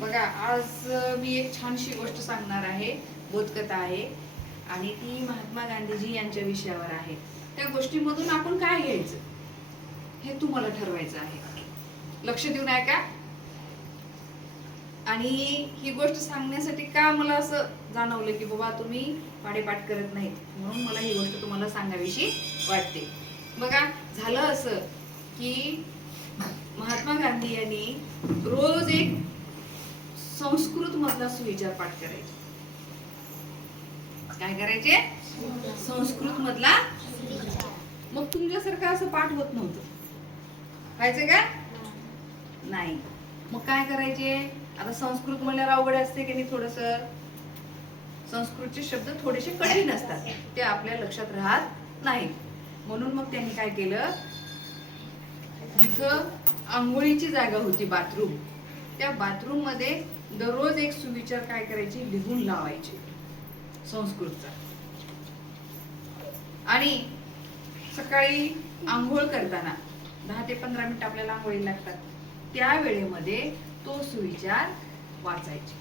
बघा, आज मी एक छानशी गोष्ट सांगणार आहे. बोधकथा आहे आणि ती महात्मा गांधीजी यांच्या विषयावर आहे. त्या गोष्टीमधून आपण काय घ्यायचं हे तुम्हाला ठरवायचं आहे. लक्ष देऊन ऐका. आणि ही गोष्ट सांगण्यासाठी का मला असं जाणवलं की बाबा तुम्ही पाडेपाठ करत नाहीत, म्हणून मला ही गोष्ट तुम्हाला सांगावीशी वाटते. बघा, झालं असं की महात्मा गांधी यांनी रोज एक संस्कृत मधला सुविचार पाठ करायचे. काय करायचे? संस्कृत मधला. मग तुमच्यासारखं असं पाठ होत नव्हतं. व्हायचं का? नाही. मग काय करायचे? आता संस्कृत म्हणल्यावर अवघड असते की नाही थोडस. संस्कृतचे शब्द थोडेसे कठीण असतात, ते आपल्या लक्षात राहत नाहीत. म्हणून मग त्यांनी काय केलं, जिथं आंघोळीची जागा होती, बाथरूम, त्या बाथरूम मध्ये दररोज एक सुविचार काय करायचे, लिहून लावायचे संस्कृतचा. आणि सकाळी आंघोळ करताना 10 ते 15 मिनिट आपल्याला आंघोळीला लागतात, त्या वेळेमध्ये तो सुविचार वाचायचे.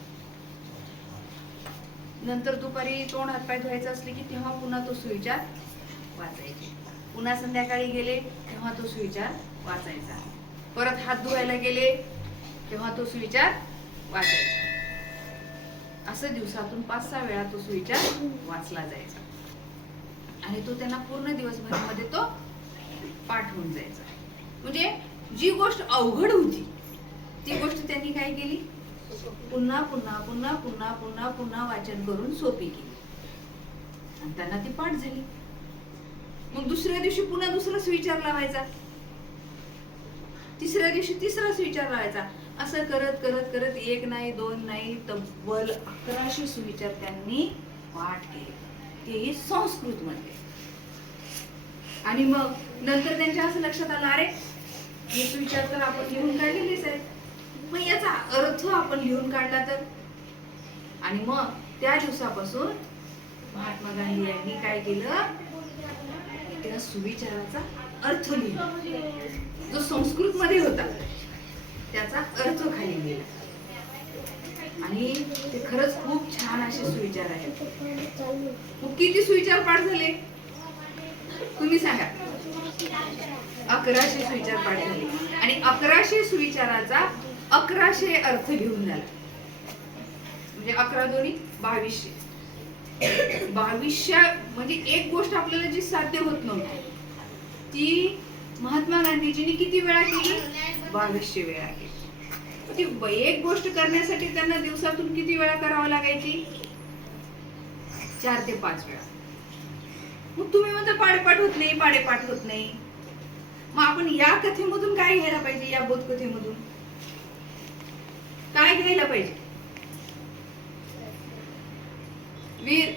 नंतर दुपारी तोंड हातपाय धुवायचं असले की तेव्हा पुन्हा तो सुविचार वाचायचे. पुन्हा संध्याकाळी गेले तेव्हा तो सुविचार वाचायचा. परत हात धुवायला गेले तेव्हा तो सुविचार वाचायचा. असं दिवसातून 5-6 वेळा तो सुविचार वाचला जायचा आणि तो त्यांना पूर्ण दिवसभरामध्ये तो पाठ होऊन जायचा. म्हणजे जी गोष्ट अवघड होती ती गोष्ट त्यांनी काय केली, पुन्हा पुन्हा पुन्हा पुन्हा पुन्हा पुन्हा वाचन करून सोपी केली आणि त्यांना ती पाठ झाली. मग दुसऱ्या दिवशी पुन्हा दुसरा सुविचार लावायचा, तिसऱ्या दिवशी तिसरा सुविचार लावायचा. असं करत करत करत 1 नाही 2 नाही तब्बल 1100 सुविचार त्यांनी पाठ केले, तेही संस्कृत मध्ये. आणि मग नंतर त्यांच्या असं लक्षात आलं, अरे हे सुविचार तर आपण लिहून काढलेलेच आहेत, मग याचा अर्थ आपण लिहून काढला तर. आणि मग त्या दिवसापासून महात्मा गांधी यांनी काय केलं, त्या सुविचाराचा अर्थ लिहिला, जो संस्कृत मध्ये होता त्याचा अर्थ खाली लिहिला. आणि ते खरंच खूप छान असे सुविचार आहेत. मग किती सुविचार पाठ झाले तुम्ही सांगा? 1100 सुविचार पाठ झाले आणि 1100 सुविचाराचा 1100 अर्थ लिहून झाला. म्हणजे 11 दोन्ही 2200. 2200 म्हणजे एक गोष्ट आपल्याला जी साध्य होत नव्हती ती महात्मा गांधीजींनी किती वेळा केली? 2200 वेळा केली. ती एक गोष्ट करण्यासाठी त्यांना दिवसातून किती वेळा करावं लागायची? 4 ते 5 वेळा. मग तुम्ही म्हणता पाडेपाठ होत नाही, पाडेपाठ होत नाही. मग आपण या कथेमधून काय घ्यायला पाहिजे? या बोधकथेमधून काय घ्यायला पाहिजे? वीर,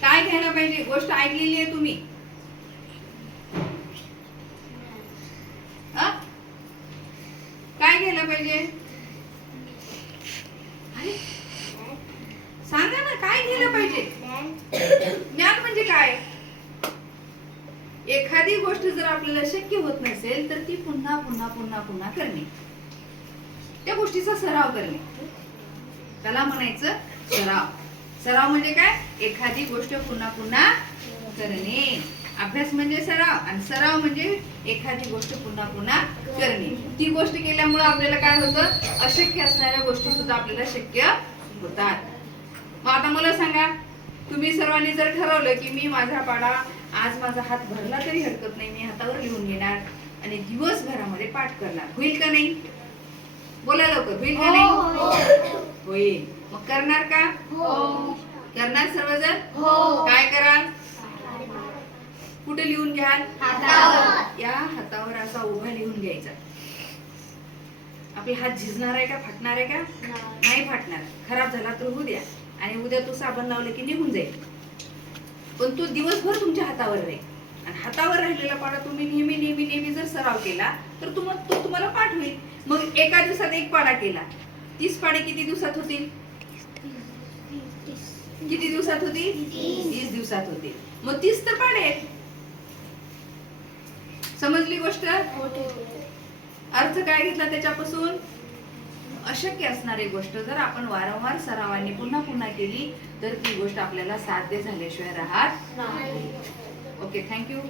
काय घ्यायला पाहिजे? गोष्ट ऐकलेली आहे तुम्ही, काय घ्यायला पाहिजे? अरे सांगा ना, काय घ्यायला पाहिजे? ज्ञान म्हणजे काय? एखादी गोष्ट जर आपल्याला शक्य होत नसेल तर ती पुन्हा पुन्हा पुन्हा पुन्हा करणे, त्या गोष्टीचा सराव करणे, त्याला म्हणायचं सराव. सराव म्हणजे काय? एखादी गोष्ट पुन्हा पुन्हा करणे. अभ्यास म्हणजे सराव आणि सराव म्हणजे एखादी गोष्ट पुन्हा पुन्हा करणे. ती गोष्ट केल्यामुळे आपल्याला काय होतं, अशक्य असणाऱ्या गोष्टी सुद्धा आपल्याला शक्य होतात. मग आता मला सांगा, तुम्ही सर्वांनी जर ठरवलं की मी माझा पाढा, आज माझा हात भरला तरी हरकत नाही, मी हातावर लिहून घेणार आणि दिवसभरामध्ये पाठ करणार, होईल का नाही? बोला लवकर, होईल का नाही? होईल. मग करणार का? करणार सर्वजण? काय कराल? कुठे लिहून घ्याल? हातावर. या हातावर असा उभा लिहून घ्यायचा. आपला हात झिजणार आहे का? फाटणार आहे का? नाही फाटणार. खराब झाला तर होऊ द्या आणि उद्या तो साबण लावलं की निघून जाईल, पण तो दिवसभर तुमच्या हातावर राहील. आणि हातावर राहिलेला पाढा तुम्ही नेहमी नेहमी नेहमी जर सराव केला तर तो तुम्हाला पाठ होईल. मग एका दिवसात एक पाढा केला, 30 पाढे किती दिवसात होतील? किती दिवसात होतील? 30 दिवसात होतील. मग 30 तर पाढे आहेत. समजली गोष्ट? अर्थ काय घेतला त्याच्यापासून? अशक्य असणारी गोष्ट जर आपण वारंवार सरावाने पुन्हा पुन्हा केली तर ती गोष्ट आपल्याला साध्य झाल्याशिवाय राहत नाही. Okay, thank you.